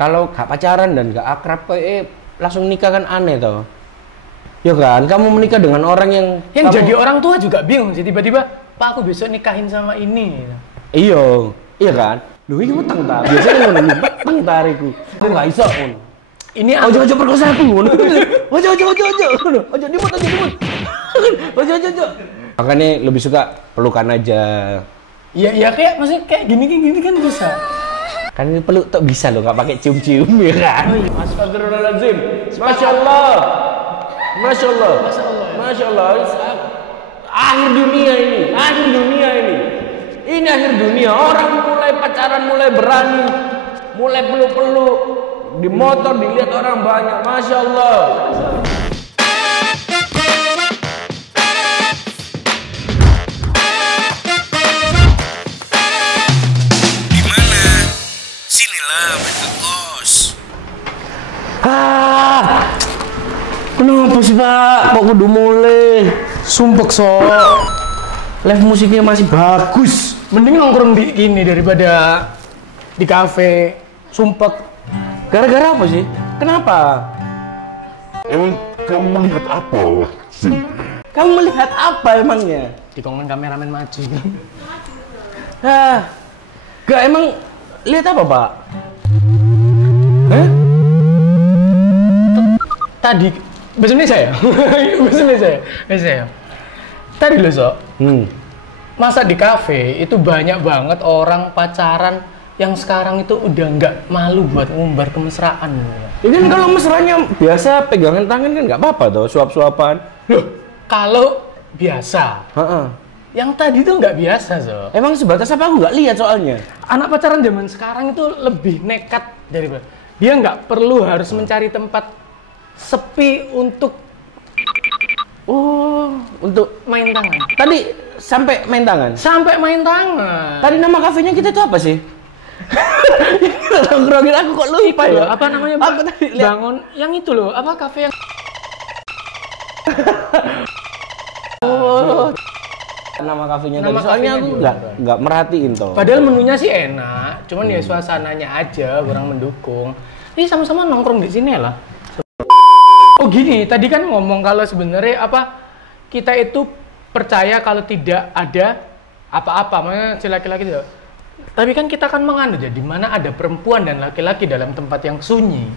kalau gak pacaran dan gak akrab langsung nikah kan aneh toh. Ya kan, kamu menikah dengan orang yang jadi orang tua juga bingung sih, tiba-tiba Pak aku besok nikahin sama ini. Iya kan? Lho iki utang ta. Biasanya ngono utang ta ariku. Aku gak iso ngono. Ini ojo perkosa aku ngono. Ojo. Ojo dimut. Ojo. Makanya lebih suka pelukan aja. Iya kayak maksudnya kayak gini kan bisa. Kan ini peluk tak bisa loh, gak pakai cium-cium ya kan? Astagfirullahaladzim. Masya Allah. Akhir dunia ini. Ini akhir dunia. Orang mulai pacaran, mulai berani, mulai peluk-peluk. Di motor dilihat orang banyak. Masya Allah. Kenapa sih Pak? Kok kudu mulai? Sumpek Live musiknya masih bagus. Mending nongkrong di gini daripada di kafe. Sumpek. Gara-gara apa sih? Kenapa? Emang kamu melihat apa sih? Kamu melihat apa emangnya? Dikongkon kameramen maju. Gak emang lihat apa Pak? Hah? Tadi bahasa Indonesia ya? Bahasa Indonesia. Tadi loh Sok. Masa di kafe itu banyak banget orang pacaran yang sekarang itu udah nggak malu buat ngumbar kemesraan. Ini kan kalau mesranya biasa pegangan tangan kan nggak apa-apa tuh, suap-suapan. Loh, kalau biasa. Yang tadi tuh nggak biasa Sok. Emang sebatas apa? Aku nggak lihat soalnya. Anak pacaran zaman sekarang itu lebih nekat daripada dia nggak perlu harus mencari tempat sepi untuk main tangan. Tadi sampai main tangan? Sampai main tangan. Tadi nama kafenya kita itu apa sih? Nongkrongin aku kok lupa ya? Apa namanya? Apa tadi? Bangun yang itu loh, apa kafe yang nama kafenya tadi. Soalnya aku nggak merhatiin toh. Padahal menunya sih enak, cuman ya suasananya aja kurang mendukung. Ini sama-sama nongkrong di sini lah. Oh gini, tadi kan ngomong kalau sebenarnya kita itu percaya kalau tidak ada apa-apa, makanya si laki-laki itu. Tapi kan kita kan menganut ya, di mana ada perempuan dan laki-laki dalam tempat yang sunyi.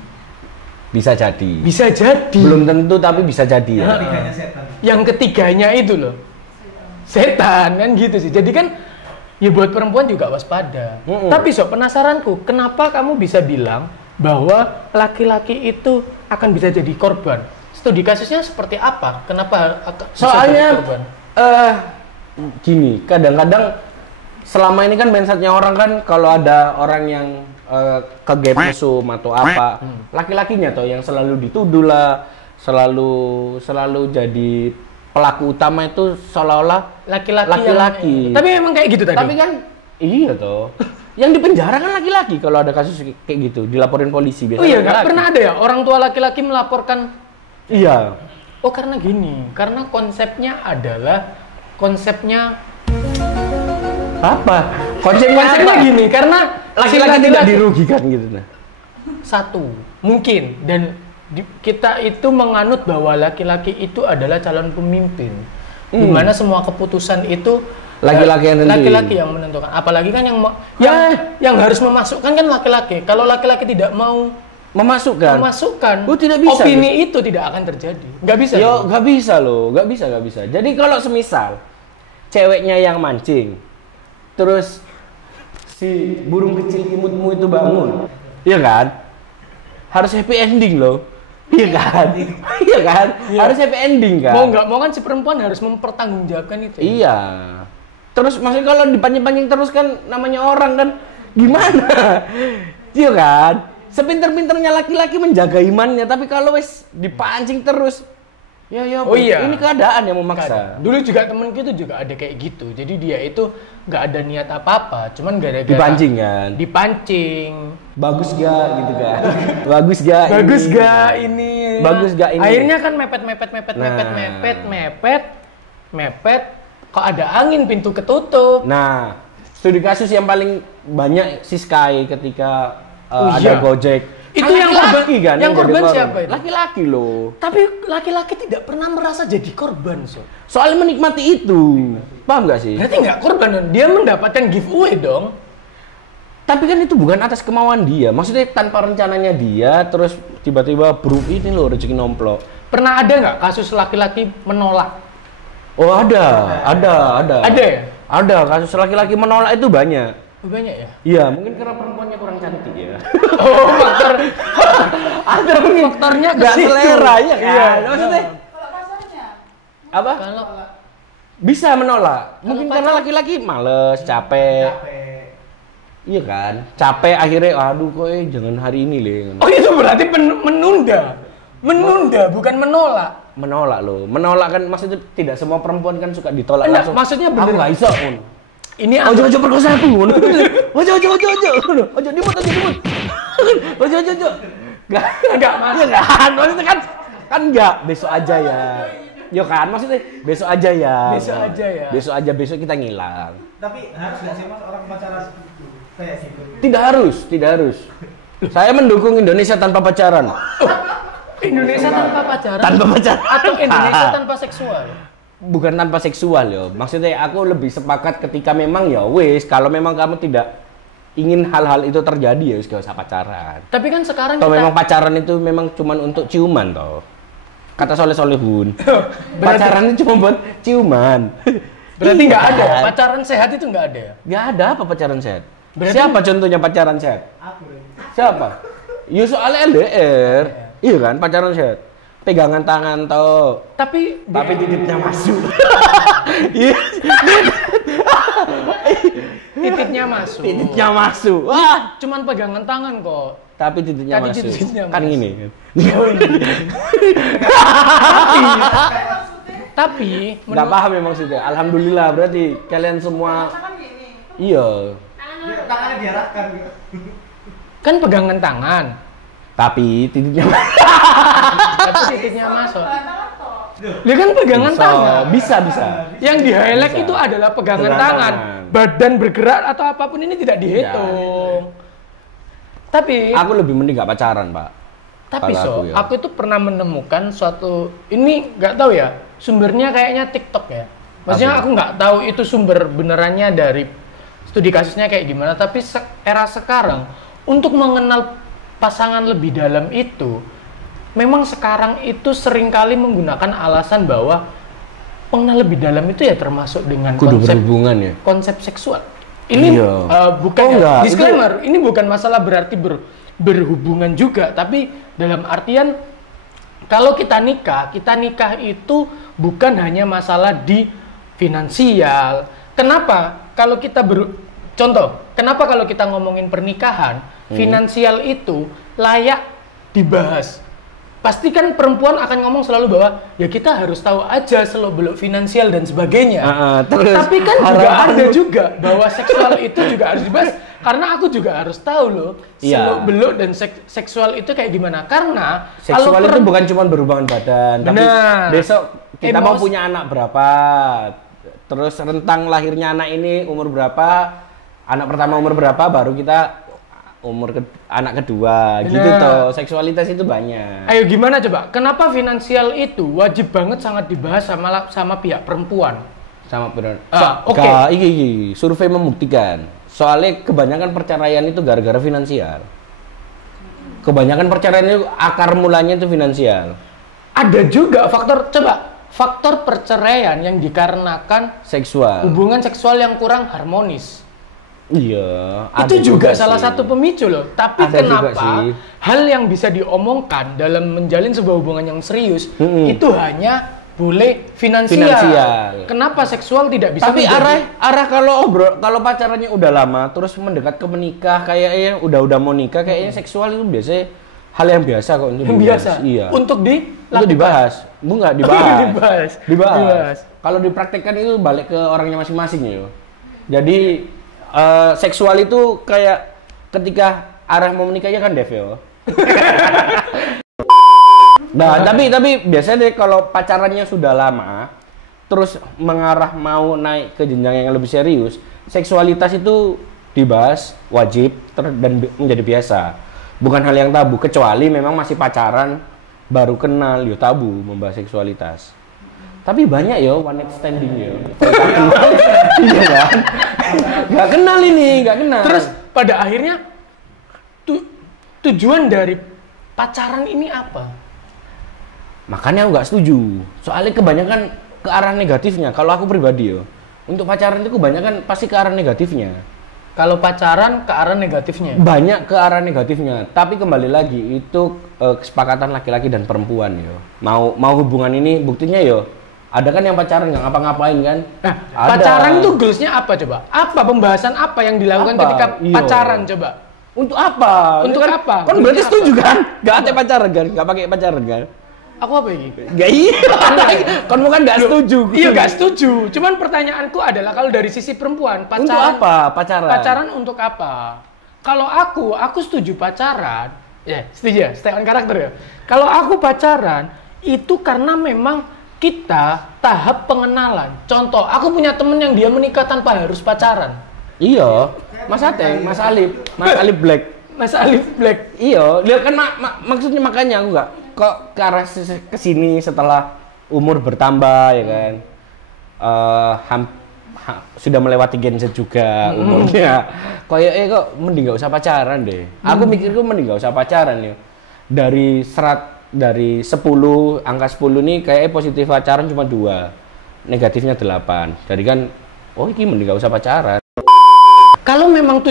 Bisa jadi. Bisa jadi. Belum tentu tapi bisa jadi ya. Yang ketiganya itu loh. Setan kan gitu sih. Jadi kan ya buat perempuan juga waspada. Tapi penasaranku, kenapa kamu bisa bilang bahwa laki-laki itu akan bisa jadi korban? Studi kasusnya seperti apa? Kenapa soalnya bisa jadi korban? Gini, kadang-kadang selama ini kan mindsetnya orang kan kalau ada orang yang ke gap mesum atau apa, laki-lakinya toh yang selalu dituduh lah, selalu jadi pelaku utama itu seolah-olah laki-laki. Tapi memang kayak gitu tadi. Tapi kan iya toh. Yang dipenjara kan laki-laki kalau ada kasus kayak gitu, dilaporin polisi biasanya. Oh iya, nggak pernah ada ya orang tua laki-laki melaporkan? Iya. Oh karena gini, karena konsepnya apa? Konsepnya gini, karena laki-laki tidak dirugikan gitu nah. Satu, mungkin dan kita itu menganut bahwa laki-laki itu adalah calon pemimpin. Di mana semua keputusan itu laki-laki yang menentukan. Apalagi kan yang harus memasukkan kan laki-laki. Kalau laki-laki tidak mau memasukkan, tidak bisa. Opini itu tidak akan terjadi. Nggak bisa. Nggak bisa loh, nggak bisa. Jadi kalau semisal ceweknya yang mancing, terus si burung kecil imutmu itu bangun, iya kan? Harus happy ending loh. Iya kan? Iya kan? Harus happy ending kan? Mau nggak mau kan si perempuan harus mempertanggungjawabkan itu. Iya. Terus maksudnya kalau dipancing-pancing terus kan namanya orang kan gimana? Iya kan? Sepinter-pinternya laki-laki menjaga imannya, tapi kalau wes dipancing terus, ini keadaan yang memaksa. Dulu juga temen gitu juga ada kayak gitu. Jadi dia itu nggak ada niat apa-apa, cuman gara-gara dipancing kan? Dipancing. Bagus gak gitu kan? Bagus gak ini? Akhirnya kan mepet. Kok ada angin, pintu ketutup. Nah, studi kasus yang paling banyak si Sky ketika ada Gojek. Itu Kan yang laki-laki korban, kan yang jadi korban korban. siapa itu? Laki-laki loh. Tapi laki-laki tidak pernah merasa jadi korban, so. Soalnya menikmati itu. Paham nggak sih? Berarti nggak korban dong. Dia mendapatkan giveaway dong. Tapi kan itu bukan atas kemauan dia. Maksudnya tanpa rencananya dia, terus tiba-tiba bro ini loh rezeki nomplok. Pernah ada nggak kasus laki-laki menolak? Oh ada. Ada ya? Ada, kasus laki-laki menolak itu banyak. Banyak ya? Iya, mungkin karena perempuannya kurang cantik ya. Oh, faktor Ada mungkin faktornya ke nggak situ. selera ya kan? Iya. Maksudnya Kalau pasarnya, apa? Kalau Bisa menolak. Mungkin karena laki-laki males, capek. Iya kan? Capek akhirnya aduh kok jangan hari ini le. oh itu berarti menunda, bukan menolak. Menolak loh. Menolak kan maksudnya tidak semua perempuan kan suka ditolak Enggak, langsung. maksudnya Aku bener. nggak iso. Mun. Ini Ojo perkosa aku. Ojo. Ojo dimut. Ojo. Enggak mas. Iya kan? Maksudnya kan enggak besok aja ya. Yo kan maksudnya besok aja ya. Besok aja besok kita ngilang. Tapi harus nggak sih mas orang pacaran kayak gitu? Tidak harus. Saya mendukung Indonesia tanpa pacaran. Indonesia tanpa pacaran Tanpa pacaran. atau Indonesia tanpa seksual? Bukan tanpa seksual yo. Maksudnya aku lebih sepakat ketika memang ya wis kalau memang kamu tidak ingin hal-hal itu terjadi ya wis gak usah pacaran. Tapi kan sekarang Kalau kita memang pacaran itu memang cuman untuk ciuman toh. Kata soleh-solehun. Pacaran itu cuma buat ciuman. berarti Iya nggak ada kan? pacaran sehat itu nggak ada ya? Nggak ada apa pacaran sehat. Berarti- Siapa contohnya pacaran sehat? Aku deh. Siapa? Ya soalnya LDR. Iya kan pacaran sehat. Pegangan tangan toh. Tapi Titiknya masuk. Iya. titiknya masuk. Titiknya masuk. Wah, Cuman pegangan tangan kok. tapi titiknya Tadi masuk. titiknya Kan masuk. gini kan. Tapi Nggak paham memang maksudnya. Alhamdulillah berarti kalian semua kan gini. iya. Tangannya diarahkan gitu. kan pegangan tangan. Tapi titiknya Tapi titiknya masuk. Tangan toh. Dia kan pegangan tangan. Bisa. Yang di highlight Bisa. itu adalah pegangan Pegangan tangan. tangan. Badan bergerak atau apapun ini tidak dihitung. Tapi Aku lebih mending nggak pacaran, Pak. Tapi Kalau so, ya. aku itu pernah menemukan suatu ini nggak tahu ya sumbernya kayaknya TikTok ya. Maksudnya Apa? aku nggak tahu itu sumber benerannya dari studi kasusnya kayak gimana. Tapi era sekarang untuk mengenal pasangan lebih dalam itu, memang sekarang itu seringkali menggunakan alasan bahwa mengenal lebih dalam itu ya termasuk dengan Kudu konsep berhubungan ya. konsep seksual. Ini Iya. bukan Oh, ya, enggak. disclaimer, ini bukan masalah berarti berhubungan juga, tapi dalam artian kalau kita nikah itu bukan hanya masalah di finansial. Kenapa? Kalau kita contoh, kenapa kalau kita ngomongin pernikahan, finansial itu layak dibahas. Pasti kan perempuan akan ngomong selalu bahwa ya kita harus tahu aja seluk-beluk finansial dan sebagainya. Terus Tapi kan juga harapan- ada juga bahwa seksual itu juga harus dibahas karena aku juga harus tahu loh Iya. seluk-beluk dan seksual itu kayak gimana. Karena Seksual itu perempuan- bukan cuma berhubungan badan, tapi Benar. besok kita mau Emosi. punya anak berapa, terus rentang lahirnya anak ini umur berapa, anak pertama umur berapa, baru kita anak kedua, gitu Benar. toh. Seksualitas itu banyak. Ayo gimana coba? Kenapa finansial itu wajib banget sangat dibahas sama pihak perempuan? Sama benar. Oke. Iki, survei membuktikan. Soalnya kebanyakan perceraian itu gara-gara finansial. Kebanyakan perceraian itu akar mulanya itu finansial. Ada juga faktor perceraian yang dikarenakan Seksual. hubungan seksual yang kurang harmonis. Iya. Itu ada juga sih. salah satu pemicu loh. Tapi Ada juga kenapa sih. hal yang bisa diomongkan dalam menjalin sebuah hubungan yang serius itu hanya boleh finansial. Finansial. Kenapa seksual tidak bisa? Tapi menjadi- arah kalau pacarannya udah lama terus mendekat ke menikah kayaknya udah mau nikah kayaknya seksual itu biasanya hal yang biasa kok untuk yang dibahas. biasa. Iya. Untuk Untuk dibahas. Enggak dibahas. Dibahas. Kalau dipraktekkan itu balik ke orangnya masing-masing ya. Jadi seksual itu kayak ketika arah mau menikahnya kan Dev ya. Nah, tapi biasanya deh kalau pacarannya sudah lama terus mengarah mau naik ke jenjang yang lebih serius, seksualitas itu dibahas, wajib dan menjadi biasa. Bukan hal yang tabu, kecuali memang masih pacaran, baru kenal, yo tabu membahas seksualitas. Tapi banyak yo one night standing yo. Iya kan? Nggak kenal ini, nggak kenal. Terus pada akhirnya tujuan dari pacaran ini apa? Makanya aku nggak setuju. Soalnya kebanyakan ke arah negatifnya. Kalau aku pribadi yo, untuk pacaran itu kebanyakan pasti ke arah negatifnya. Kalau pacaran ke arah negatifnya. Banyak ke arah negatifnya. Tapi kembali lagi itu kesepakatan laki-laki dan perempuan yo. Mau hubungan ini buktinya yo. Ada kan yang pacaran nggak ngapa-ngapain kan? Nah, ada. pacaran itu goalsnya apa coba? Apa pembahasan apa yang dilakukan Apa? ketika Iya. pacaran coba? Untuk apa? Untuk Ini kan, apa? Kan berarti Goalsnya setuju apa? kan? Nggak ada pacaran kan? Nggak pakai pacaran kan? Aku apa ini? Gak iya. Kan bukan nggak setuju. Iya nggak setuju. Cuman pertanyaanku adalah kalau dari sisi perempuan pacaran. Untuk apa pacaran? Pacaran untuk apa? Kalau aku setuju pacaran. Ya setuju ya. Stay on karakter ya. Kalau aku pacaran itu karena memang kita tahap pengenalan. Contoh, aku punya temen yang dia menikah tanpa harus pacaran. Iya. Mas Ateng, Mas Alif Black. Mas Alif Black. Iya, dia kan maksudnya makanya aku nggak kok ke arah kesini setelah umur bertambah ya kan. Sudah melewati Gen Z juga umurnya. Kok mending nggak usah pacaran deh. Aku mikirku mending nggak usah pacaran ya. Dari 10, angka 10 nih kayaknya positif pacaran cuma 2. Negatifnya 8. Jadi kan ini mending nggak usah pacaran. Kalau memang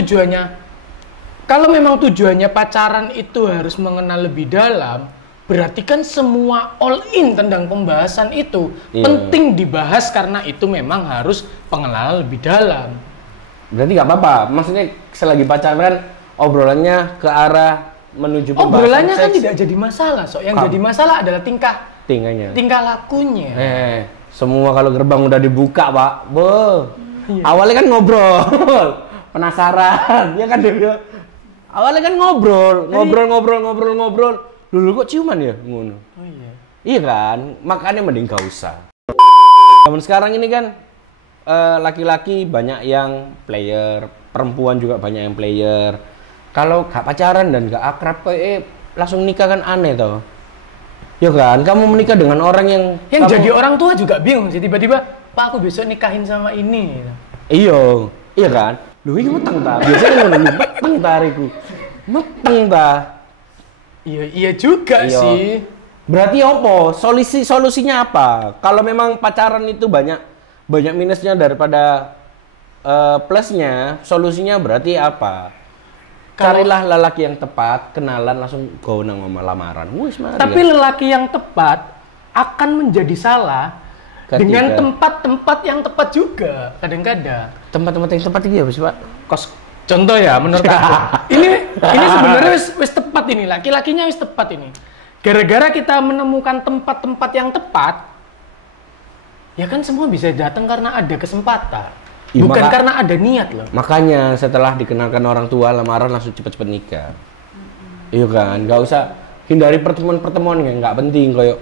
tujuannya pacaran itu harus mengenal lebih dalam, berarti kan semua all in tentang pembahasan itu penting dibahas karena itu memang harus pengenalan lebih dalam. Berarti nggak apa-apa. Maksudnya selagi pacaran obrolannya ke arah menuju pembahasan Obrolannya kan seks. tidak jadi masalah, Yang jadi masalah adalah tingkah lakunya. Semua kalau gerbang udah dibuka, Pak. Awalnya kan ngobrol. Penasaran, ya kan dia. Awalnya kan ngobrol. Dulu kok ciuman ya? Ngono. Oh iya. Iya kan? Makanya mending gak usah. Zaman sekarang ini kan laki-laki banyak yang player, perempuan juga banyak yang player. Kalau gak pacaran dan gak akrab langsung nikah kan aneh toh. Ya kan? Kamu menikah dengan orang yang jadi orang tua juga bingung sih tiba-tiba, "Pak, aku besok nikahin sama ini." Iya kan? Lho iki meteng ta. Biasanya ngono meteng ta ariku. Meteng ta. Iya juga Iya. sih. Berarti apa? Solusinya apa? Kalau memang pacaran itu banyak minusnya daripada plusnya, solusinya berarti apa? Carilah lelaki yang tepat, kenalan langsung go nang lamaran. Wis mari. Tapi lelaki yang tepat akan menjadi salah dengan tempat-tempat yang tepat juga kadang-kadang. Tempat-tempat yang tepat iki ya, Pak? Contoh ya menurut aku. ini sebenarnya wis tepat ini, laki-lakinya wis tepat ini. Gara-gara kita menemukan tempat-tempat yang tepat, ya kan semua bisa datang karena ada kesempatan. Ya, Bukan karena ada niat loh. Makanya setelah dikenalkan orang tua, lamaran langsung cepet-cepet nikah. Iya kan, nggak usah hindari pertemuan-pertemuan yang nggak penting kayak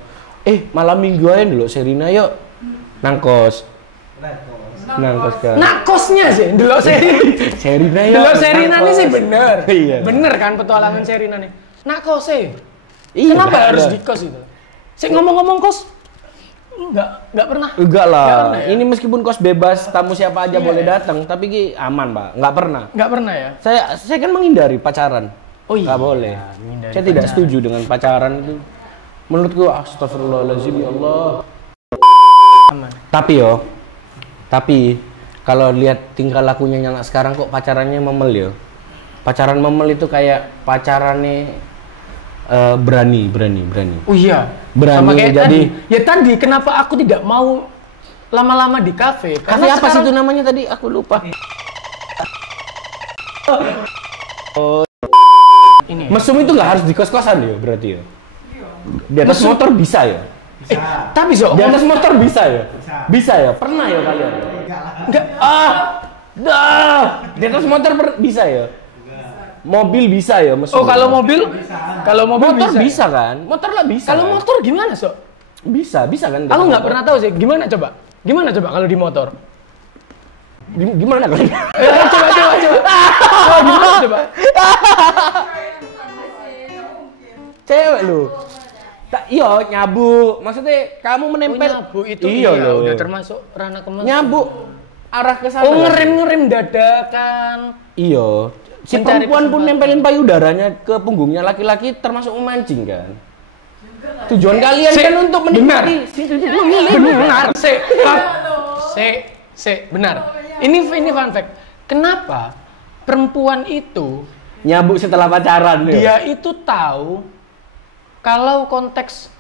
malam minggu aja dulu Serina yuk nangkos kan. Nakosnya sih, dulu Serina yuk. Dulu Serina ini sih bener. Iya. Bener kan petualangan Serina nih. Nakos sih. Iya, Kenapa nggak harus ada. di kos itu? Saya ngomong-ngomong kos, nggak pernah. Enggak lah. Nggak pernah ya? Ini meskipun kos bebas, tamu siapa aja boleh datang, tapi ki aman, Pak. Nggak pernah. Nggak pernah ya? Saya kan menghindari pacaran. Oh iya. Nggak boleh. menghindari Saya tidak pacaran. setuju dengan pacaran itu. Menurutku astagfirullahaladzim ya Allah. Aman. Tapi kalau lihat tingkah lakunya yang sekarang kok pacarannya memel ya. Pacaran memel itu kayak pacarannya berani. Oh iya. Berani, Sama kayak jadi- tadi. Ya tadi kenapa aku tidak mau lama-lama di kafe? Kafe apa sih itu namanya tadi? Aku lupa. Ini. Mesum itu nggak harus di kos-kosan ya berarti ya? Di atas Mesum- motor bisa ya? Tapi so, Di atas motor bisa ya? Bisa ya? Pernah ya kalian? enggak. Di atas motor bisa ya? Mobil bisa ya mesum? Oh kalau mobil motor bisa. bisa kan? Motor lah bisa. Kalau kan? motor gimana so? bisa kan? di Aku atas nggak motor. pernah tahu sih. Gimana coba kalau di motor? Gimana kan? Coba. Coba gimana coba? Cewek lu. Tak iya nyabu. Maksudnya kamu menempel. Nyabu itu iya loh. udah termasuk ranah kemesum. Nyabu arah ke sana. Oh, ngerem dadakan. Iya. Si Mencari perempuan pun kesempatan. nempelin payudaranya ke punggungnya laki-laki termasuk memancing kan? Tujuan kalian kan untuk menikmati. Benar. Benar. Ini fun fact. Kenapa perempuan itu Nyabuk setelah pacaran dia itu tahu kalau konteks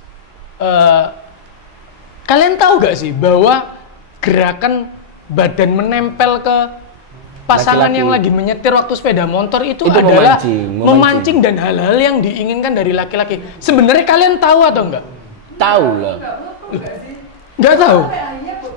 kalian tahu gak sih bahwa gerakan badan menempel ke pasangan Laki-laki. yang lagi menyetir waktu sepeda motor itu Itu adalah memancing. dan hal-hal yang diinginkan dari laki-laki. Sebenarnya kalian tahu atau enggak? Tahu lah. Enggak tahu.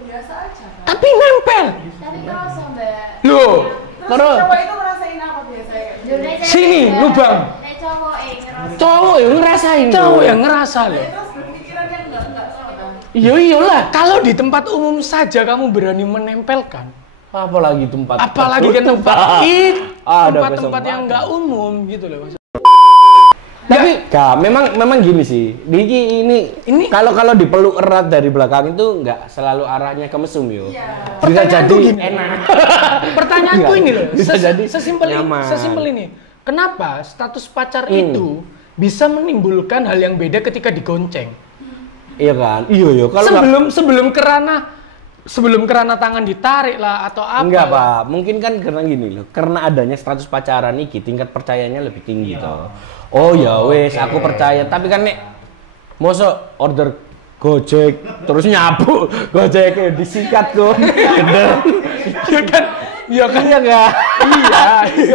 biasa aja. Tapi nempel. Tapi kerasa mbak. Loh, Terus Cowok itu ngerasain apa biasanya? Sini, lubang. Nek cowok ngerasa. cowok yang ngerasain. cowok loh. yang ngerasa loh. Terus berpikiran yang enggak salah. Iya iyalah, kalau di tempat umum saja kamu berani menempelkan, Apalagi tempat. apalagi ke tempat Ada tempat-tempat yang kesempatan. nggak umum gitu loh. Tapi memang gini sih. Diki ini kalau dipeluk erat dari belakang itu nggak selalu arahnya ke mesum yo. Bisa Pertanyaanku jadi gini. enak. Pertanyaanku Enggak, ini loh, bisa jadi nyaman. sesimpel ini. Kenapa status pacar itu bisa menimbulkan hal yang beda ketika digonceng? Iya kan? Iya. Kalau nggak- sebelum kerana tangan ditarik lah atau apa? enggak, lah. Pak. Mungkin kan karena gini loh. Karena adanya status pacaran iki tingkat percayanya lebih tinggi toh. Oh ya wes, aku percaya. Tapi kan nek mosok order Gojek terus nyabu Gojek disikat kok. Gendeng. Iya kan? Iya kan? Iya enggak? Iya.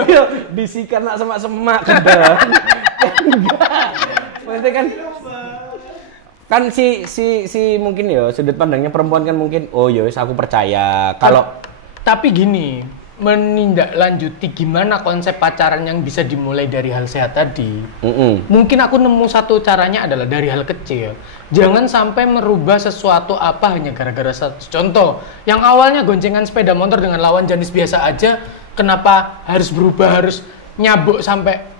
Iya, disikat nak semak-semak gendeng. Enggak. Maksudnya kan si mungkin ya sudut pandangnya perempuan kan mungkin oh ya wes aku percaya. Kalau Tapi gini, menindaklanjuti gimana konsep pacaran yang bisa dimulai dari hal sehat tadi. Mungkin aku nemu satu caranya adalah dari hal kecil. Jangan sampai merubah sesuatu apa hanya gara-gara satu contoh. Yang awalnya goncengan sepeda motor dengan lawan jenis biasa aja, kenapa harus berubah, harus nyabuk sampai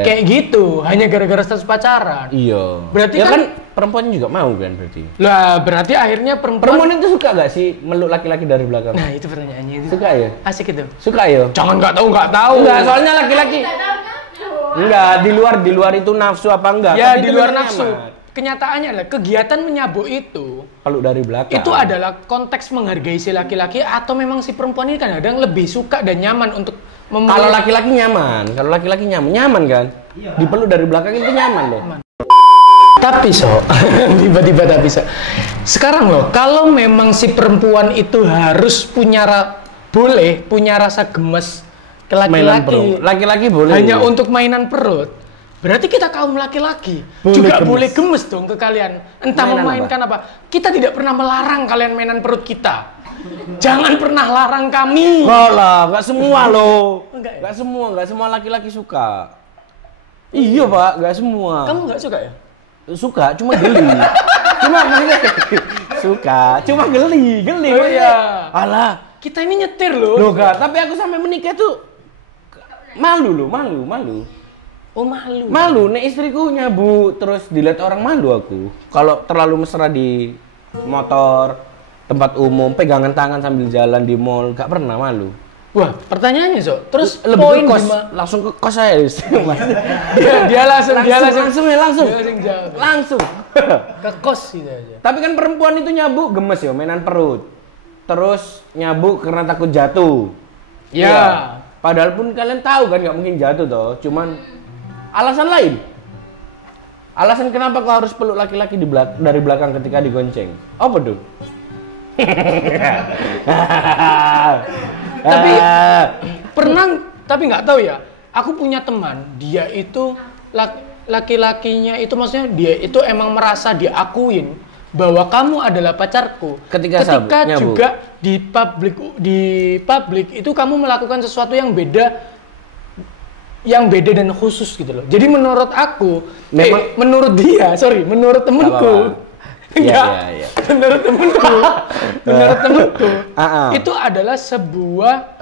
kayak gitu hanya gara-gara status pacaran? iya. Berarti ya kan- perempuan juga mau kan berarti. Lah, berarti akhirnya Perempuan itu suka gak sih meluk laki-laki dari belakang? Nah, itu pertanyaannya itu. Suka ya? Asik itu. Suka ya? Jangan nggak tahu. Enggak, soalnya laki-laki Nggak tahu ngaku. enggak di luar itu nafsu apa enggak? Ya, Tapi di itu luar memang nafsu. nyaman. Kenyataannya adalah kegiatan menyabuk itu Peluk dari belakang. itu adalah konteks menghargai si laki-laki atau memang si perempuan ini kadang-kadang lebih suka dan nyaman untuk Kalau laki-laki nyaman kan? Dipeluk dari belakang itu nyaman loh. Tapi tiba-tiba tapi sekarang loh, kalau memang si perempuan itu harus boleh punya rasa gemes ke Mainan perut. laki-laki Laki-laki boleh. hanya untuk mainan perut, berarti kita kaum laki-laki Boleh juga gemes. boleh gemes dong ke kalian. Entah Mainan memainkan apa? Kita tidak pernah melarang kalian mainan perut kita. Jangan pernah larang kami. Enggak lah, enggak semua loh. Enggak ya? Enggak semua laki-laki suka. Iya, Pak, enggak semua. Kamu nggak suka ya? Suka, cuma geli. maksudnya suka, cuma geli. Oh maksudnya. iya. Alah, Kita ini nyetir loh. loh enggak, tapi aku sampai menikah tuh malu. Oh malu. Malu, nek istriku nyabu terus dilihat orang malu aku. Kalau terlalu mesra di motor, tempat umum, pegangan tangan sambil jalan di mall, gak pernah malu. Wah, pertanyaannya terus Lebih poin ke kos, di ma- langsung ke kos saya. dia langsung langsung. Dia langsung jawab. Langsung. Ke kos gitu aja. Tapi kan perempuan itu nyabu gemes ya, mainan perut. Terus nyabu karena takut jatuh. Ya. Iya. Padahal pun kalian tahu kan nggak mungkin jatuh toh, cuman alasan lain. Alasan kenapa kau harus peluk laki-laki dari belakang ketika digonceng? Apa tuh? Tapi tapi nggak tahu ya. Aku punya teman, dia itu laki-lakinya itu maksudnya dia itu emang merasa diakuin bahwa kamu adalah pacarku. Ketika nyabu. juga di publik itu kamu melakukan sesuatu yang beda dan khusus gitu loh. Jadi menurut aku, menurut temenku, Enggak. Iya. Menurut temenku, Ah. itu adalah sebuah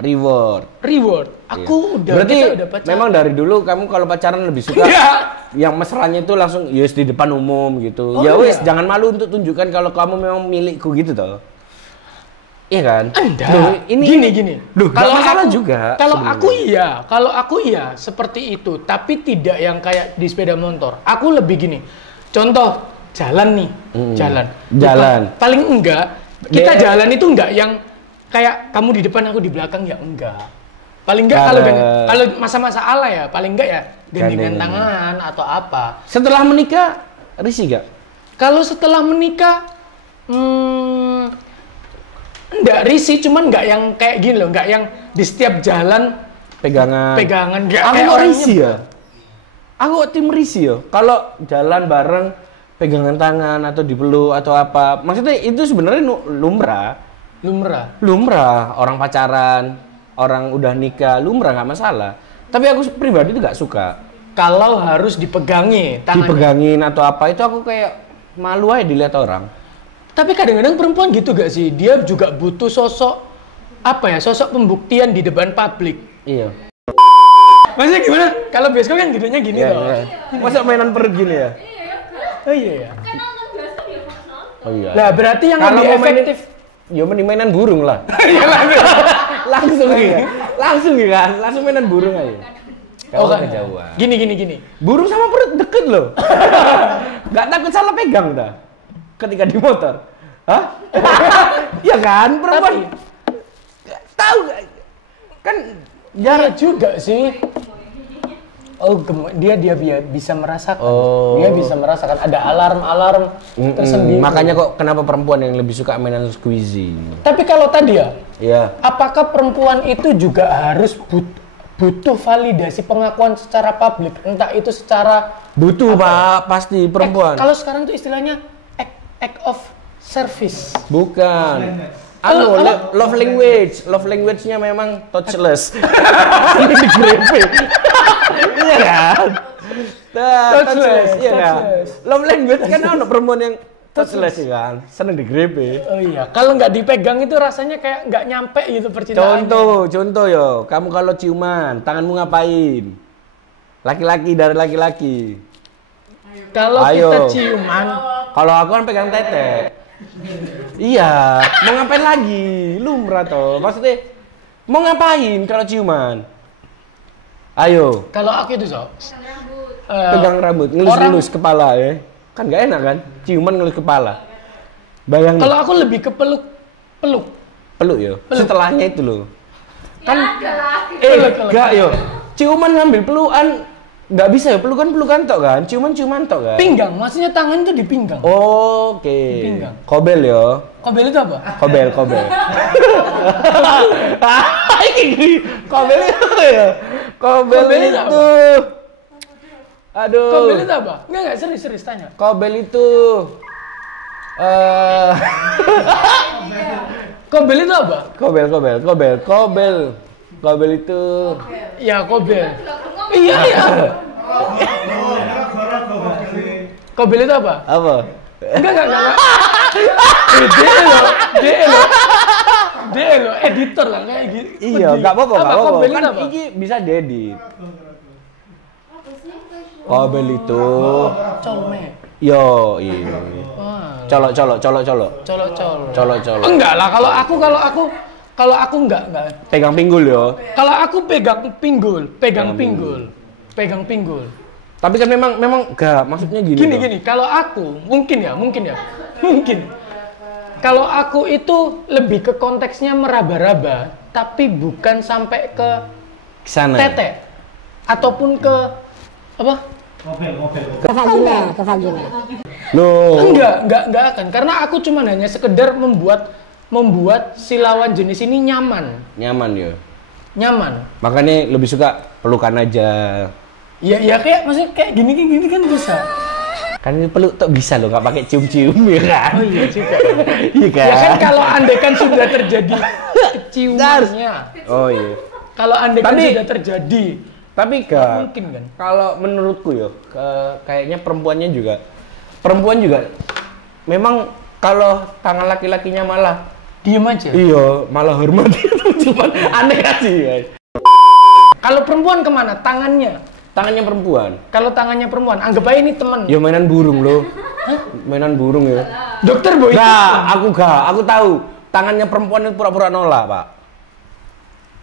Reward. Aku udah Berarti kita udah pacaran. memang dari dulu kamu kalau pacaran lebih suka Iya. yang mesranya itu langsung yes di depan umum gitu. Oh, Ya wes, iya. jangan malu untuk tunjukkan kalau kamu memang milikku gitu toh. Iya kan? Enggak. Loh, ini gini. Loh, kalau masalah juga. Kalau sebenarnya. aku iya seperti itu, tapi tidak yang kayak di sepeda motor. Aku lebih gini. Contoh jalan nih, jalan. Paling enggak kita jalan itu enggak yang kayak kamu di depan aku di belakang ya enggak. Paling enggak kalau masa-masa ala ya, paling enggak ya gandengan tangan atau apa. Setelah menikah risih gak? Kalau setelah menikah enggak risih, cuman enggak yang kayak gini loh, enggak yang di setiap jalan Pegangan enggak aku kayak kok orangnya risih ya. Aku kok tim risih ya. Kalau jalan bareng pegangan tangan atau dipeluk atau apa. Maksudnya itu sebenarnya lumrah. Lumrah orang pacaran, orang udah nikah, lumrah nggak masalah. Tapi aku pribadi itu nggak suka. Kalau harus dipegangi tangannya. Dipegangin atau apa itu aku kayak malu aja dilihat orang. Tapi kadang-kadang perempuan gitu gak sih? Dia juga butuh sosok sosok pembuktian di depan publik. Iya. Maksudnya gimana? Kalau bioskop kan gedenya gini Iya, loh. iya. Masa mainan perut gini ya? Oh iya ya. Kan nonton bioskop ya Mas Non? Oh iya. Nah, berarti yang Kalau lebih mau mainin- efektif. Ya mending mainan burung lah. langsung ya. Langsung ya kan? Langsung mainan burung aja. Kalau kan. kejauhan. Gini. Burung sama perut deket loh. Gak takut salah pegang dah. Ketika di motor. Hah? Iya kan? Perempuan. Tahu gak? Kan Jarak juga sih. Oh, dia bisa merasakan. Oh. Dia bisa merasakan ada alarm tersendiri. Makanya kok kenapa perempuan yang lebih suka mainan squeezy? Tapi kalau tadi ya, Iya. apakah perempuan itu juga harus butuh validasi pengakuan secara publik? Entah itu secara Butuh Pak, pasti perempuan. kalau sekarang tuh istilahnya act of service. Bukan. Oh, Love language. Love language-nya memang touchless. Di grepe. Iya kan? Touchless, iya kan? touchless. Love language kan ada perempuan yang touchless ya kan? Seneng di grepe. Oh iya, kalau nggak dipegang itu rasanya kayak nggak nyampe gitu percintaan. Contoh yo. Kamu kalau ciuman, tanganmu ngapain? Laki-laki dari laki-laki. Kalau Ayo. kita ciuman, Kalau aku kan pegang tete. Iya, mau ngapain lagi? Lumrah toh. Maksudnya mau ngapain kalau ciuman? Ayo, kalau aku itu pegang rambut, ngelus-ngelus kepala ya. Kan gak enak kan? Ciuman ngelus kepala. Bayangin. kalau aku lebih ke peluk. Peluk yo. Setelahnya itu loh. Kan Peluk. gak yo. Ciuman ngambil pelukan nggak bisa ya, pelukan tok kan? Ciuman tuh kan? Pinggang, maksudnya tangan itu di pinggang. Oke. Pinggang. Kobel yo. Kobel itu apa? Kobel. Kobel itu ya. Kobel Kobel itu itu. Aduh. Kobel itu apa? Enggak, serius tanya. Kobel itu. Kobel itu apa? Kobel. Kobel itu. Ya, kobel. Iya. Kobel itu apa? Apa? Enggak. Dia lo, editor lah kayak gitu. Iya, nggak apa-apa. Kobel itu Kan apa? ini bisa diedit. Kobel itu. Colme. Yo, iya. Wah, Colok. colok. Enggak lah, kalau aku enggak. Pegang pinggul yo. Kalau aku pegang pinggul. Tapi kan memang gak, maksudnya gini. Gini, kalau aku mungkin ya. Kalau aku itu lebih ke konteksnya meraba-raba, tapi bukan sampai ke Kesana. tete ataupun ke apa? Mobil. Ke vagina. Loh. Enggak akan, karena aku cuma hanya sekedar membuat si lawan jenis ini nyaman. Nyaman. Makanya lebih suka pelukan aja. Ya kayak maksudnya kayak gini kan bisa. Kan ini peluk tak bisa loh, nggak pakai cium-cium ya kan? Oh iya juga. Iya kan? Ya kan kalau andaikan sudah terjadi ciumannya. Oh iya. Kalau andaikan Tapi- sudah terjadi, Tapi gak. mungkin kan. Kalau menurutku ya, kayaknya perempuan juga memang kalau tangan laki-lakinya malah Diem aja. iya, malah hormat itu cuman aneh sih, guys. Kalau perempuan kemana? Tangannya. Tangannya perempuan. Kalau tangannya perempuan, anggap aja ini temen. Ya mainan burung loh. Mainan burung ya. Dokter boy. Aku tahu. Tangannya perempuan itu pura-pura nolak, Pak.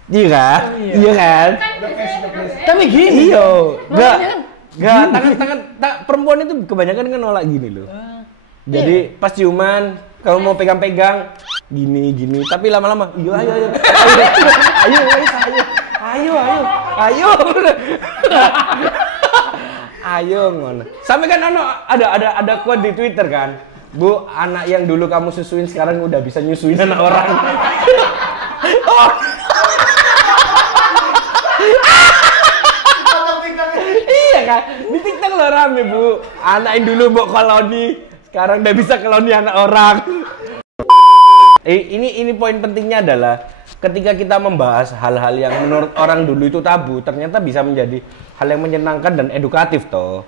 Iya kan? Iya kan? Tapi gini. Iya. Enggak. Makanya kan Enggak, tangan perempuan itu kebanyakan kan nolak gini loh. Jadi pas ciuman, kamu mau pegang-pegang gini, tapi lama-lama, ayo ngono. Sampai kan ada quote di Twitter kan, Bu, anak yang dulu kamu susuin sekarang udah bisa nyusuin anak orang. Iya kan, di TikTok lo rame Bu, anak yang dulu mau koloni sekarang udah bisa koloni anak orang. Ini poin pentingnya adalah ketika kita membahas hal-hal yang menurut orang dulu itu tabu, ternyata bisa menjadi hal yang menyenangkan dan edukatif toh.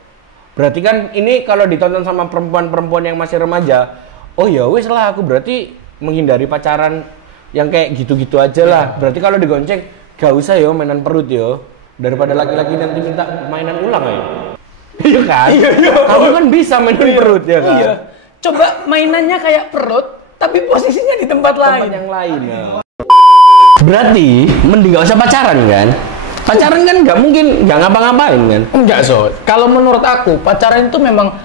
Berarti kan ini kalau ditonton sama perempuan-perempuan yang masih remaja, oh ya wes lah, aku berarti menghindari pacaran yang kayak gitu-gitu aja lah. Berarti kalau digonceng, gak usah yo mainan perut yo, daripada laki-laki nanti minta mainan ulang ya. Iya kan? Kamu kan bisa mainan perut ya kan? Iya. Coba mainannya kayak perut, tapi posisinya di tempat lain. Yang lain ya. Berarti mending gak usah pacaran kan? Pacaran kan nggak mungkin nggak ngapa-ngapain kan? Enggak, so. Kalau menurut aku pacaran itu memang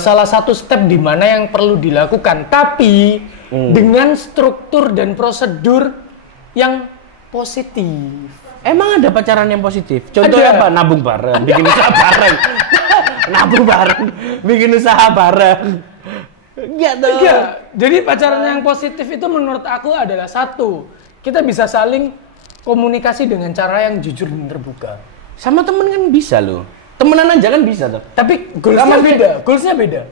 salah satu step di mana yang perlu dilakukan, tapi dengan struktur dan prosedur yang positif. Emang ada pacaran yang positif? Contohnya apa? Nabung bareng, bikin usaha bareng. Nabung bareng, bikin usaha bareng. Enggak dong. Enggak. Jadi pacaran yang positif itu menurut aku adalah satu, kita bisa saling komunikasi dengan cara yang jujur dan terbuka. Sama temen kan bisa loh. Temenan aja kan bisa tuh. Tapi goalsnya beda. Goalsnya beda.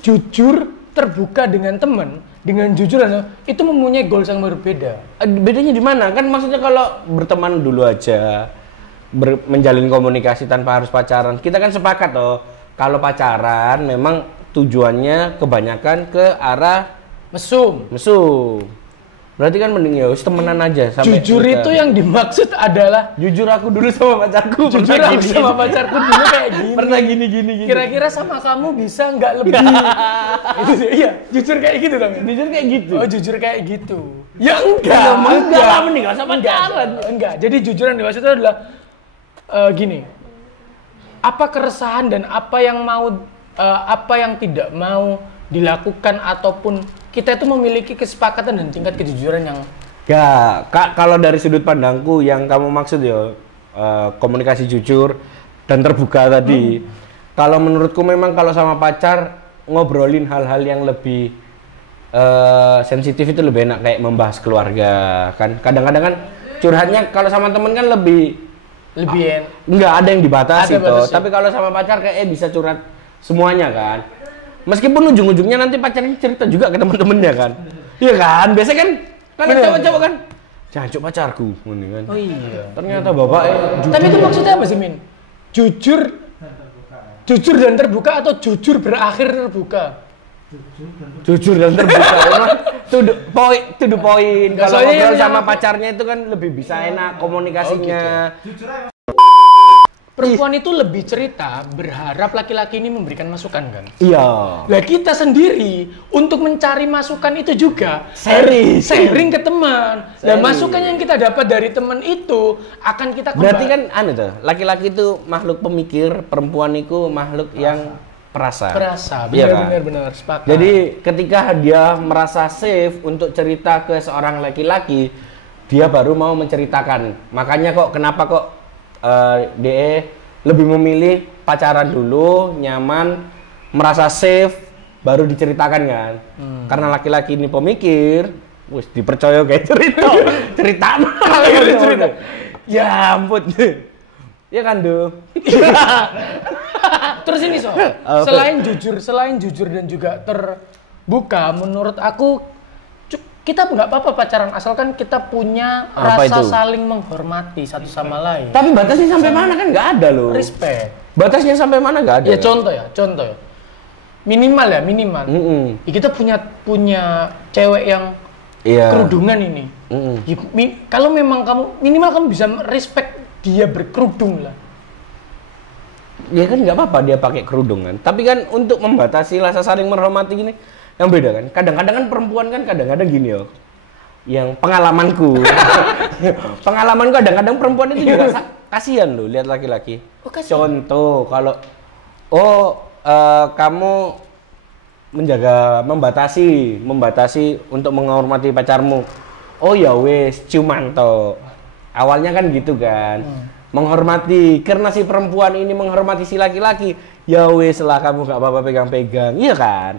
Jujur terbuka dengan teman, dengan jujur itu mempunyai goals yang berbeda. Bedanya di mana? Kan maksudnya kalau berteman dulu aja, menjalin komunikasi tanpa harus pacaran. Kita kan sepakat toh, kalau pacaran memang tujuannya kebanyakan ke arah mesum. Berarti kan mending ya temenan aja sampai jujur kita. Itu yang dimaksud adalah jujur aku dulu sama pacarku. Jujur aku sama pacarku dulu kayak gini. Pernah gini. Kira-kira sama kamu bisa nggak lebih? Itu sih, iya, jujur kayak gitu kan? Jujur kayak gitu. Oh, jujur kayak gitu. Ya enggak lah, mending gak sama pacaran. Enggak. Jadi jujur yang dimaksud itu adalah gini. Apa keresahan dan apa yang mau apa yang tidak mau dilakukan ataupun kita itu memiliki kesepakatan dan tingkat kejujuran yang kalau dari sudut pandangku yang kamu maksud ya komunikasi jujur dan terbuka tadi. Kalau menurutku memang kalau sama pacar ngobrolin hal-hal yang lebih sensitif itu lebih enak, kayak membahas keluarga kan. Kadang-kadang kan curhatnya kalau sama temen kan lebih enggak ada yang dibatasi toh. Tapi kalau sama pacar kayak bisa curhat semuanya kan. Meskipun ujung-ujungnya nanti pacarnya cerita juga ke teman-temannya kan. Iya kan? Biasanya kan cowok-cowok kan, "Jancuk pacarku." Kan. Oh iya. Ternyata bapak Tapi itu maksudnya apa sih, Min? Jujur dan terbuka atau jujur berakhir terbuka? Jujur dan terbuka. Emang to the point. Kalau ngobrol sama pacarnya itu kan lebih bisa enak komunikasinya. Perempuan itu lebih cerita, berharap laki-laki ini memberikan masukan kan? Iya. Nah kita sendiri untuk mencari masukan itu juga sharing ke teman. Dan masukan yang kita dapat dari teman itu akan kita kembali. Berarti kan tuh, laki-laki itu makhluk pemikir, perempuan itu makhluk yang perasa. Benar, sepakat. Jadi ketika dia merasa safe untuk cerita ke seorang laki-laki, dia baru mau menceritakan. Makanya kenapa dia lebih memilih pacaran dulu, nyaman, merasa safe, baru diceritakan kan. Karena laki-laki ini pemikir, wis dipercaya kayak cerita. Ya ampun. Ya kan, Do. Terus ini selain jujur dan juga terbuka, menurut aku kita nggak apa-apa pacaran asalkan kita punya rasa saling menghormati satu sama lain. Tapi batasnya sampai mana kan nggak ada loh. Respect. Batasnya sampai mana nggak ada. Ya contoh ya. Minimal ya, minimal. Ya, kita punya cewek yang Iya. kerudungan ini. Ya, kalau memang kamu minimal kamu bisa respect dia berkerudung lah. Ya kan nggak apa-apa dia pakai kerudungan. Tapi kan untuk membatasi rasa saling menghormati gini yang beda kan. Kadang-kadang kan perempuan kan kadang-kadang gini yo. Yang pengalamanku. Pengalamanku kadang-kadang perempuan itu juga kasihan loh lihat laki-laki. Oh, kasihan. Contoh kalau kamu membatasi untuk menghormati pacarmu. Oh ya wes, ciuman toh. Awalnya kan gitu kan. Menghormati, karena si perempuan ini menghormati si laki-laki. Ya wes lah kamu gak apa-apa pegang-pegang. Iya kan?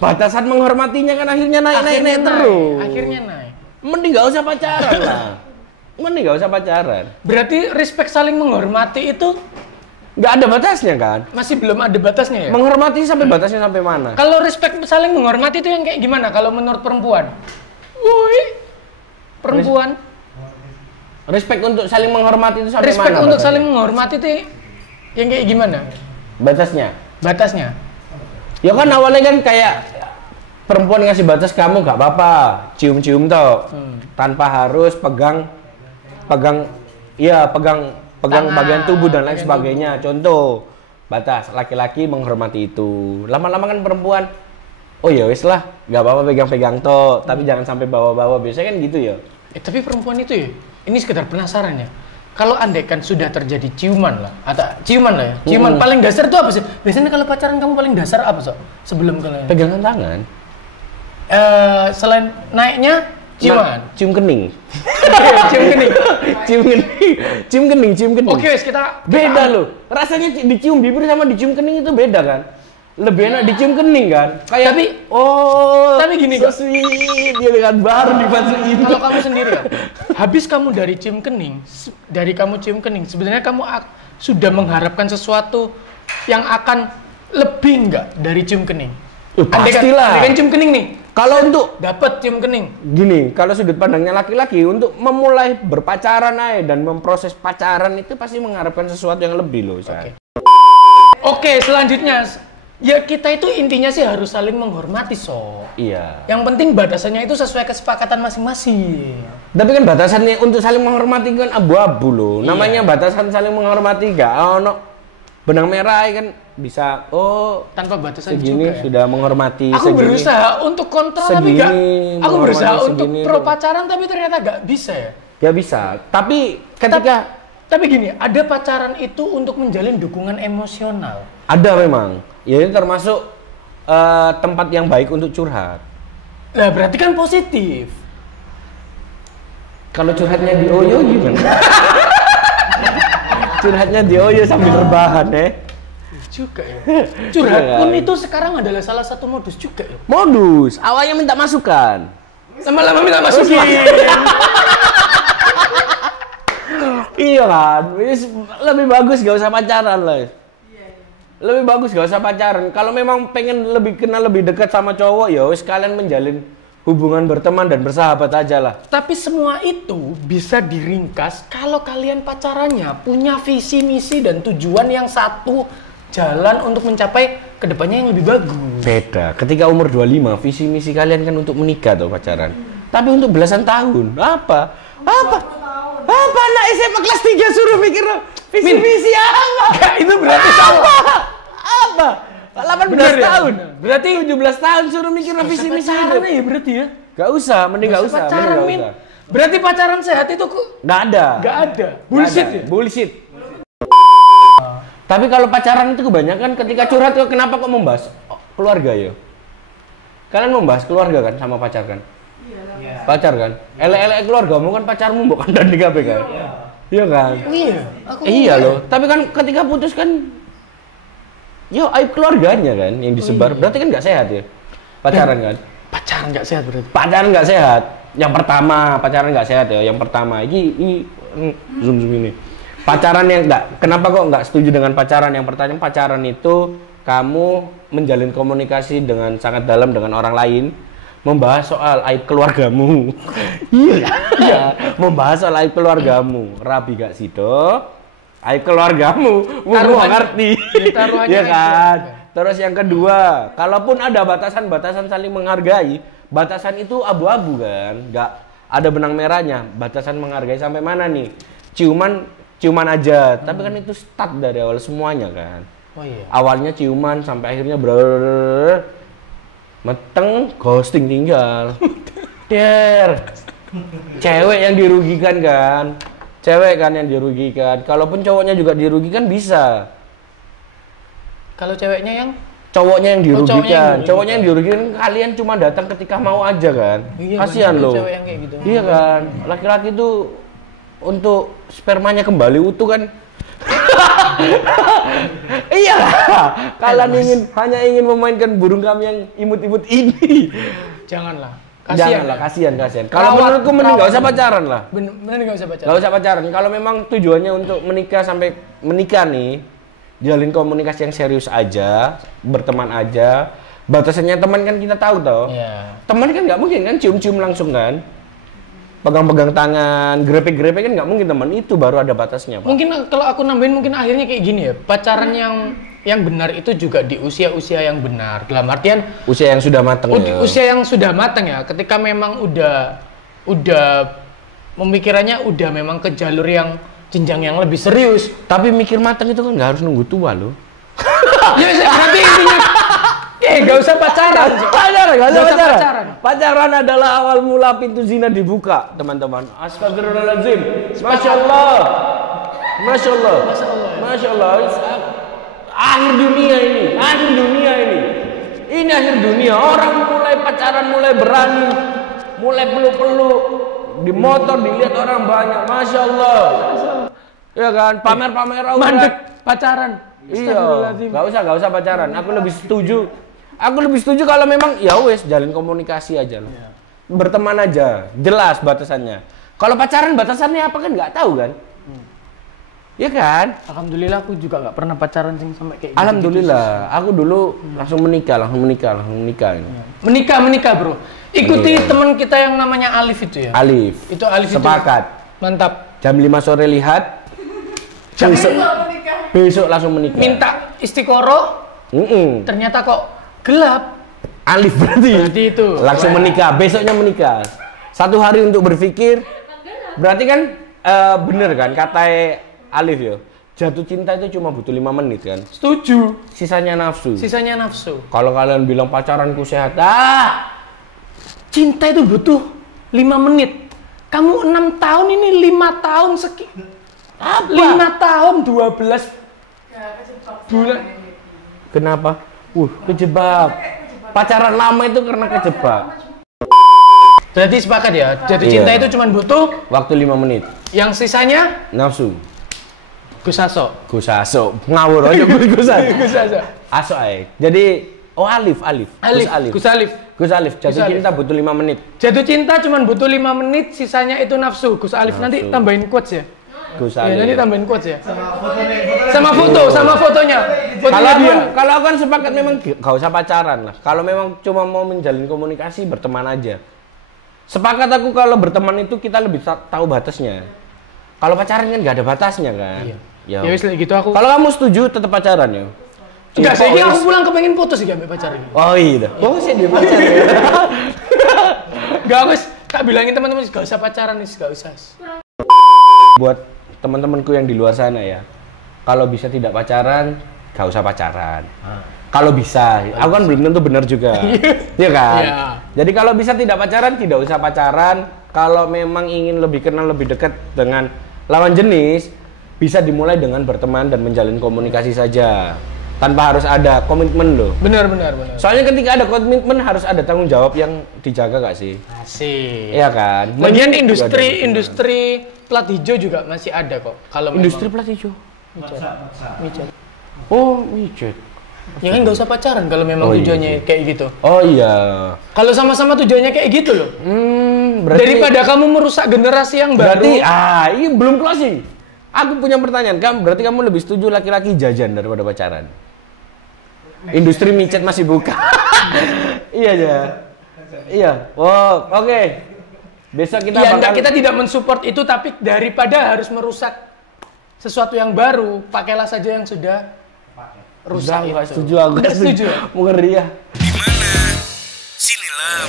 Batasan menghormatinya kan akhirnya naik terus. Akhirnya naik. Mending gak usah pacaran lah. Mending gak usah pacaran. Berarti respect saling menghormati itu Nggak ada batasnya kan? masih belum ada batasnya ya? Menghormati sampai batasnya sampai mana? Kalau respect saling menghormati itu yang kayak gimana kalau menurut perempuan? Woi, perempuan. Respect untuk saling menghormati itu sampai Respect mana? untuk batasnya? saling menghormati itu yang kayak gimana? Batasnya? Batasnya. Ya kan awalnya kan kayak perempuan ngasih batas kamu nggak apa-apa, cium-cium toh, tanpa harus pegang Tangan, bagian tubuh dan lain bagian sebagainya. Contoh, batas laki-laki menghormati itu. Lama-lama kan perempuan, oh ya wes lah, nggak apa-apa pegang-pegang toh, tapi jangan sampai bawa-bawa. Biasanya kan gitu ya. Tapi perempuan itu ya, ini sekedar penasaran ya. Kalau andaikan sudah terjadi ciuman lah, atau ciuman lah ya, ciuman paling dasar itu apa sih? Biasanya kalau pacaran kamu paling dasar apa so? Sebelum kalian? Pegangan tangan. Selain naiknya ciuman. Cium kening. Cium kening. cium kening. Oke, wes kita Beda loh. Rasanya dicium bibir sama dicium kening itu beda kan? Lebih enak dicium kening kan? Kayak tapi gini, so Kak. sweet, dia dengan baru dipasukin. Kalau kamu sendiri ya, habis kamu dari cium kening, sebenarnya kamu sudah mengharapkan sesuatu yang akan lebih enggak dari cium kening? Pastilah. Andaikan cium kening nih, Kalau untuk dapat cium kening. gini, kalau sudut pandangnya laki-laki untuk memulai berpacaran aja dan memproses pacaran itu pasti mengharapkan sesuatu yang lebih loh, Say. Oke, selanjutnya ya kita itu intinya sih harus saling menghormati Iya. Yang penting batasannya itu sesuai kesepakatan masing-masing. Tapi kan batasannya untuk saling menghormati kan abu-abu loh. Iya. Namanya batasan saling menghormati gak ono benang merah kan bisa Tanpa batasan segini juga ya. sudah menghormati Aku segini. berusaha untuk kontra tapi segini, gak. Aku berusaha menghormati untuk segini, pro tuh. pacaran tapi ternyata gak bisa ya. Gak bisa. Tapi ketika Tapi gini, ada pacaran itu untuk menjalin dukungan emosional. ada memang, ya ini termasuk tempat yang baik untuk curhat. Nah, berarti kan positif. Kalau curhatnya di Oyo gimana? Curhatnya di Oyo sambil rebahan Juga ya. Curhat Iya. pun itu sekarang adalah salah satu modus juga ya. Modus, awalnya minta masukan. Lama-lama minta masukin. Iya kan, lebih bagus gak usah pacaran lah. Lebih bagus gak usah pacaran. Kalau memang pengen lebih kenal lebih dekat sama cowok, ya wis kalian menjalin hubungan berteman dan bersahabat aja lah. Tapi semua itu bisa diringkas kalau kalian pacarannya punya visi, misi, dan tujuan yang satu, jalan untuk mencapai kedepannya yang lebih bagus. Beda. Ketika umur 25, visi misi kalian kan untuk menikah tuh pacaran. Tapi untuk belasan tahun, apa anak SMA kelas 3 suruh mikir visi misi apa? Enggak, itu berarti salah. Apa? 18 Benar ya? tahun. Benar. Berarti 17 tahun suruh mikir visi misi Pacaran hidup. ya berarti ya. Gak usah, mending gak usah. Pacaran, mending Min. gak usah. Berarti pacaran sehat itu Gak ada. nggak ada. Bullshit Nggak ada. ya? Bullshit. Tapi kalau pacaran itu kebanyakan ketika curhat kok kenapa kok membahas keluarga ya? Kalian membahas keluarga kan sama pacar kan? Pacar kan? Elek-elek keluargamu kan pacarmu bukan dan DKP kan? Iya kan? Iya. Iya loh. Tapi kan ketika putus kan yo aib keluarganya kan yang disebar. Berarti kan nggak sehat ya? Pacaran kan? Pacaran nggak sehat berarti. Pacaran nggak sehat. Yang pertama pacaran nggak sehat ya. Yang pertama ini zoom ini. Pacaran yang kenapa kok nggak setuju dengan pacaran? Yang pertama pacaran itu kamu menjalin komunikasi dengan sangat dalam dengan orang lain, membahas soal aib keluargamu. Iya, membahas soal aib keluargamu. Rabi gak sih, Dok? Aib keluargamu, mau ngerti. Taruhannya Iya aib kan? keluarga. Terus yang kedua, kalaupun ada batasan-batasan saling menghargai, batasan itu abu-abu kan, nggak ada benang merahnya. Batasan menghargai sampai mana nih? Ciuman aja, tapi kan itu start dari awal semuanya kan. Oh iya. Awalnya ciuman sampai akhirnya meteng, ghosting tinggal. Cewek yang dirugikan kan. Cewek kan yang dirugikan. Kalaupun cowoknya juga dirugikan bisa. Kalau ceweknya yang Cowoknya yang dirugikan. yang Cowoknya yang dirugikan kalian cuma datang ketika mau aja kan. Iya, Kasihan banyak loh. cewek yang kayak gitu. Iya kan. Laki-laki tuh untuk spermanya kembali utuh kan. Iya. Kalian hanya ingin memainkan burung kami yang imut-imut ini. janganlah. Janganlah, kasihan. Kalau menurutku mending nggak usah pacaran lah. Bener nggak usah pacaran. Nggak usah pacaran. Kalau memang tujuannya untuk menikah sampai menikah nih, jalin komunikasi yang serius aja, berteman aja. Batasannya teman kan kita tahu toh. Iya. Teman kan nggak mungkin kan cium-cium langsung kan. Pegang-pegang tangan, grepe-grepe kan nggak mungkin teman. Itu baru ada batasnya, Pak. Mungkin kalau aku nambahin mungkin akhirnya kayak gini ya. Pacaran yang benar itu juga di usia-usia yang benar. Dalam artian Usia yang sudah matang ya. usia yang sudah matang ya. Ketika memang udah pemikirannya udah memang ke jalur yang jenjang yang lebih serius. Tapi mikir matang itu kan nggak harus nunggu tua loh. Ya berarti intinya nggak usah pacaran. Nggak usah pacaran. pacaran. Pacaran adalah awal mula pintu zina dibuka, teman-teman. Astagfirullahaladzim. Masya Allah. Masya Allah. Masya Allah. Akhir dunia ini. Ini akhir dunia. Orang mulai pacaran, mulai berani, mulai peluk-peluk. Di motor dilihat orang banyak. Masya Allah. Ya kan, pamer-pamer aurat. Mandek pacaran. Iya, nggak usah pacaran. Aku lebih setuju kalau memang ya wes jalin komunikasi aja lah. Berteman aja, jelas batasannya. Kalau pacaran batasannya apa kan nggak tahu kan? Iya kan? Alhamdulillah aku juga nggak pernah pacaran sing sampai kayak gitu. Alhamdulillah, aku dulu langsung menikah ini. Menikah bro. Ikuti teman kita yang namanya Alif itu ya. Alif. Itu Alif Sepakat. itu. Mantap. Jam 5 sore lihat. Besok langsung menikah. Minta istiqoroh, ternyata kok gelap. Alif berarti itu. Langsung menikah, besoknya menikah. 1 hari untuk berpikir. Berarti kan bener kan kata Alif ya. Jatuh cinta itu cuma butuh 5 menit kan. Setuju. Sisanya nafsu. Kalau kalian bilang pacaranku sehat, Cinta itu butuh 5 menit. Kamu 6 tahun ini 5 tahun 5 tahun 12 bulan. Kenapa? Kejebak. Pacaran lama itu karena kejebak. Berarti sepakat ya, jatuh cinta itu cuma butuh waktu 5 menit. Yang sisanya Nafsu. Gusaso. Ngawur aja Gusaso. Gusaso. Aso ae. Jadi Alif. Gus Alif, jatuh cinta butuh 5 menit. Jatuh cinta cuma butuh 5 menit, sisanya itu nafsu. Gus Alif nanti tambahin quotes ya. Gus Alif. Nanti tambahin quotes ya. Sama fotonya. Kalau aku kan sepakat memang gak usah pacaran lah. Kalau memang cuma mau menjalin komunikasi, berteman aja. Sepakat aku kalau berteman itu kita lebih tahu batasnya. Kalau pacaran kan gak ada batasnya kan. Iya. Ya wis gitu aku. Kalau kamu setuju tetap pacaran ya. Enggak, saya aku pulang kepengen putus sih gak pacaran. Oh iya. Sih dia pacaran. Gak wis, tak bilangin teman-teman gak usah pacaran nih, gak usah. Buat teman-temanku yang di luar sana ya. Kalau bisa tidak pacaran, gak usah pacaran. Kalau bisa, aku kan belum tentu benar juga. Iya kan? Iya. Jadi kalau bisa tidak pacaran, tidak usah pacaran. Kalau memang ingin lebih kenal, lebih dekat dengan lawan jenis, bisa dimulai dengan berteman dan menjalin komunikasi saja. Tanpa harus ada komitmen loh. Benar. Soalnya ketika ada komitmen harus ada tanggung jawab yang dijaga gak sih? Asik. Iya kan? Lagian industri plat hijau juga masih ada kok. Kalau industri plat hijau. Mijet. Oh, mijet. Ya kan nggak usah pacaran kalau memang tujuannya kayak gitu. Oh iya. Kalau sama-sama tujuannya kayak gitu loh. Berarti Daripada kamu merusak generasi yang baru. Berarti ini belum closing. Aku punya pertanyaan. Berarti kamu lebih setuju laki-laki jajan daripada pacaran? Industri micet masih buka. Iya aja. Iya. Oh, oke. Besok kita kita tidak mensupport itu, tapi daripada harus merusak sesuatu yang baru, pakailah saja yang sudah rusak Nggak itu. setuju aku. Nggak setuju. Mau ngeri ya. Di mana? Sinilah